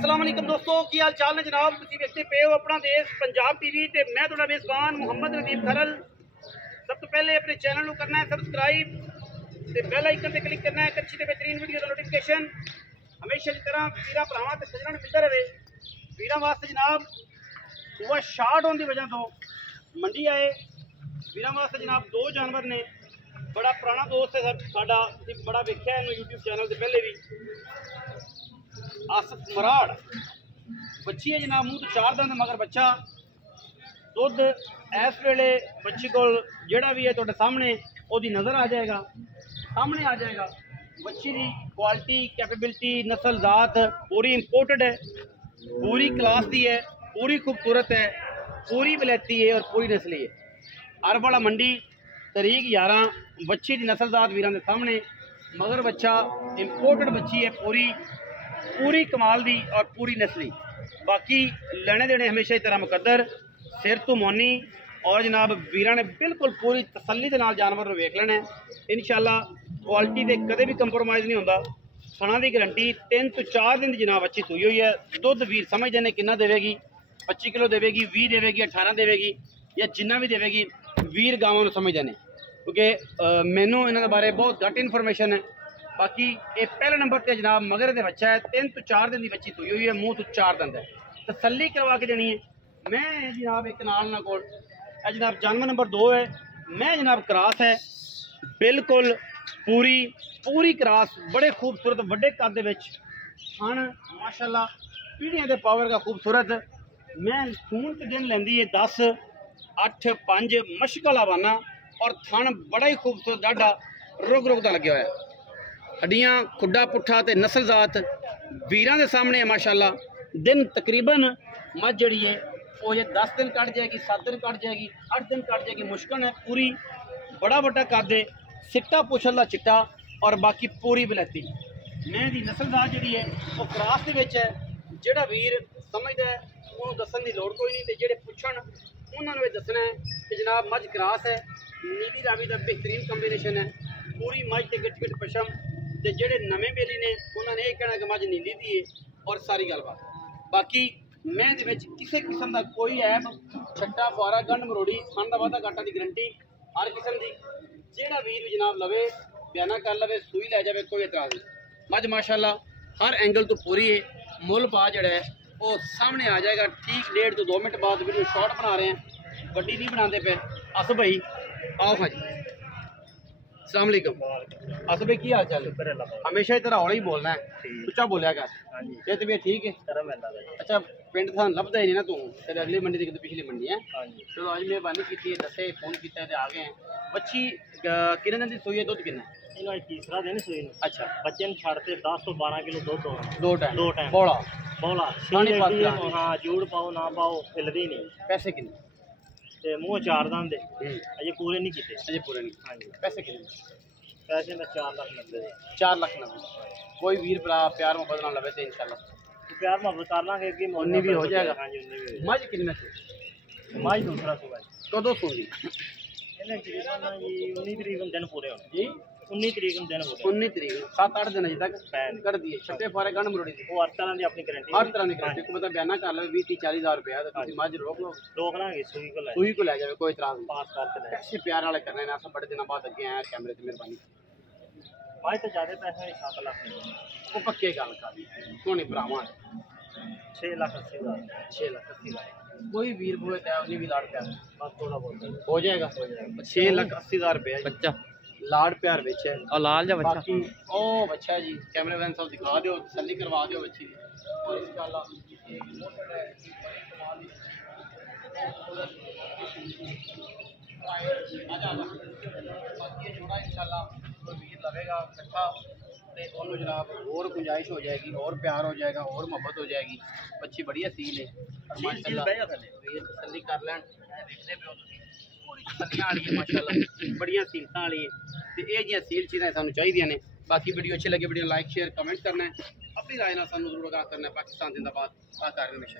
अस्सलाम वालेकुम दोस्तों, की हाल चाल ने जनाब। तुसीं देखते पे हो अपना देश पंजाब टीवी ते मैं तुहाडा मेज़बान मुहम्मद रदीफ खरल। सब तो पहले अपने चैनल को करना है सबसक्राइब ते बेल आइकन ते क्लिक करना है एक अच्छी ते बेहतरीन वीडियो का नोटिफिकेशन हमेशा की तरह वीरां भरावां ते सज्जणां नूं मिलदा रहे। वीरां वास्ते जनाब सुबह शार्ट होने की वजह तो मंडी आए। वीरां वास्ते जनाब दो जानवर ने। बड़ा पुराना दोस्त है साडा, बड़ा वेख्या है यूट्यूब चैनल से पहले भी। आसफ मराड़ बच्ची है जनाब, मूँह तो चार दंद मगर बच्चा दुध इस वेले बच्ची को जोड़ा भी है तो सामने ओदी नज़र आ जाएगा, सामने आ जाएगा। बच्ची की क्वालिटी कैपेबिलिटी नस्ल जात पूरी इंपोर्टेड है, पूरी क्लास दी है, पूरी खूबसूरत है, पूरी वलैती है और पूरी नस्ली है। अरब वाला मंडी तरीक 11 बच्ची की नस्ल जात वीरां दे सामने मगर बच्चा इंपोर्टेड बच्ची है, पूरी कमाल दी और पूरी नस्ली। बाकी लेने देने हमेशा की तरह मुकद्दर सिर तो मोनी और जनाब वीरां ने बिल्कुल पूरी तसल्ली के नाल जानवर वेख लेना है। इंशाल्लाह क्वालिटी से कदे भी कंप्रोमाइज़ नहीं होंदा। खाना की गारंटी 3 तो 4 दिन जनाब अच्छी सूई हुई है। दुध वीर समझते हैं कितना देगी, 25 किलो देगी, 20 देगी, 18 देगी या जिन्ना भी देगी वीर गाँव में समझते हैं, क्योंकि मैनू इन्होंने बारे बहुत घट इन्फॉर्मेशन है। बाकी ये पहले नंबर पर जनाब मगर दे बच्चा है, 3 तो 4 दिन की बच्ची सूई हुई है, मूँह तो 4 दंद है, तसल्ली करवा के देनी है। मैं जनाब एक नाल ना कोल जनाब जानवर नंबर 2 है। मैं जनाब क्रास है, बिल्कुल पूरी क्रास, बड़े खूबसूरत बड़े कद दे विच हन माशाल्लाह, पीढ़ियां दे पावर का खूबसूरत। मैं खून के दिन लेंदी है 10 8 5 मशक लावाना और थन बड़ा ही खूबसूरत डाढ़ा रुग का लगे हुआ है। हड्डियां खुड्डा पुट्ठा ते नस्ल जात वीरां दे सामने है माशाल्लाह। दिन तकरीबन मझ जड़ी है वो ये 10 दिन कट जाएगी, 7 दिन कट जाएगी, 8 दिन कट जाएगी, मुश्किल है। पूरी बड़ा बड़ा कद है, सिट्टा पुछल दा चिट्टा और बाकी पूरी बलैती। मैं दी नस्ल जात जी है वो क्रास दे विच है। जिहड़ा वीर समझदा है उन्होंने दसन की लोड़ कोई नहीं, तो जेडे पुछण उन्होंने भी दसना है कि जनाब मझ क्रास है, नीली रावी का बेहतरीन कॉम्बीनेशन है, पूरी मझ ते गिट गिट पशम। तो जेडे नवे बेली ने उन्होंने ये कहना कि मझ नीली दी है और सारी गलबात। बाकी मैं किसी किस्म का कोई ऐब छट्टा फुआरा गंढ मरोड़ी खान का वाधा घाटा की गारंटी हर किस्म की। जेड़ा वीर भी जनाब लवे बयाना कर लवे, सूई लै जाए, कोई एतराज़ नहीं। मझ माशाल्लाह हर एंगल तो पूरी है। मुल पा जड़ा है वो सामने आ जाएगा ठीक 1.5 to 2 मिनट बाद। वीडियो शॉर्ट बना रहे हैं, वड्डी नहीं बनाते पे। आसफ भाई आओ हाँ जी, अस्सलाम वालेकुम। आसफ भाई की हाल चाल है? हमेशा ही तरह हौली ही बोलना है, उच्चा बोलिया कर। ये तबीयत ठीक है? अच्छा पिंड थान लभदा ही नहीं ना तू, तेरे अगली मंडी की पिछली मंडी है। चलो आज मेहरबानी की दसे फोन किया आ गए हैं। बच्ची कितने दिन की सूई है, दुध कितना? तीसरा दिन सूई। अच्छा बच्चे ने छाड़ते 10 to 12 किलो दुध दो टाइम बोला हाँ, जूड़ पाओ ना पाओ हिलदी नहीं। पैसे कितने? ते मुँह 4 दंद अजे पूरे नहीं किए, अजे पूरे नहीं। हाँ जी, पैसे कितने? पैसे मैं 4 लाख 90। 4 लाख 90। कोई वीर भरा प्यार मोहब्बत ना लवे तो इंशाल्लाह प्यार मोहब्बत कर लांगे कि उन्नी भी हो जाएगा। हाँ जी, उन्नी भी। मझ कितने से? माई दूसरा सुबह कदों सूंगी? 19 तरीक दिन पूरे होने जी, 19 तरीक दिन हो 19 तरीक 7-8 दिन अजे तक कर दिए। छट्टे फारे गंढ मरोड़ी दी वो हर तरह की अपनी गारंटी, हर तरह की गारंटी को मतलब बयाना कर लो 20-40 हज़ार रुपया तो तुम मझ रोक लांगे। सूई को ले जाए, कोई इतराज नहीं। पास करके पैसे प्यार वाले करने ने, बड़े दिनों बाद अगे आया कैमरे से, मेहरबानी। माई तो ज्यादा पैसे 7 लाख वो पक्के गल कर सोने भरावां 6 लाख 80 हज़ार 6 लाख 80 हज़ार। कोई वीर बुए उन्हें भी लाड़ प्यार बस थोड़ा बहुत हो जाएगा। 6 लाख 80 हज़ार रुपया बच्चा लाड़ प्यार बिच है और लाल जा बच्चा। बाकी ओ बच्चा जी कैमरे मैन साहब दिखा दो, तसल्ली करवा दो बच्ची और इंशाल्लाह इंशाल्लाह कोई वीर लवेगा इकट्ठा तो उन्होंने जनाब और गुंजाइश हो जाएगी, और प्यार हो जाएगा, और मोहब्बत हो जाएगी। बच्ची बढ़िया सील है और माशाल्लाह वीर तसल्ली कर लैन। देखते पे हो पूरी तसल्लियां वाली है माशाल्लाह, बढ़िया सीलतां वाली है। तो ये जी सील चीज़ां सानूं चाहिए ने। बाकी वीडियो अच्छी लगे वीडियो लाइक शेयर कमेंट करना है, अपनी राय ना सानूं जरूर आगाह करना है। पाकिस्तान जिंदाबाद, पाक हमेशा।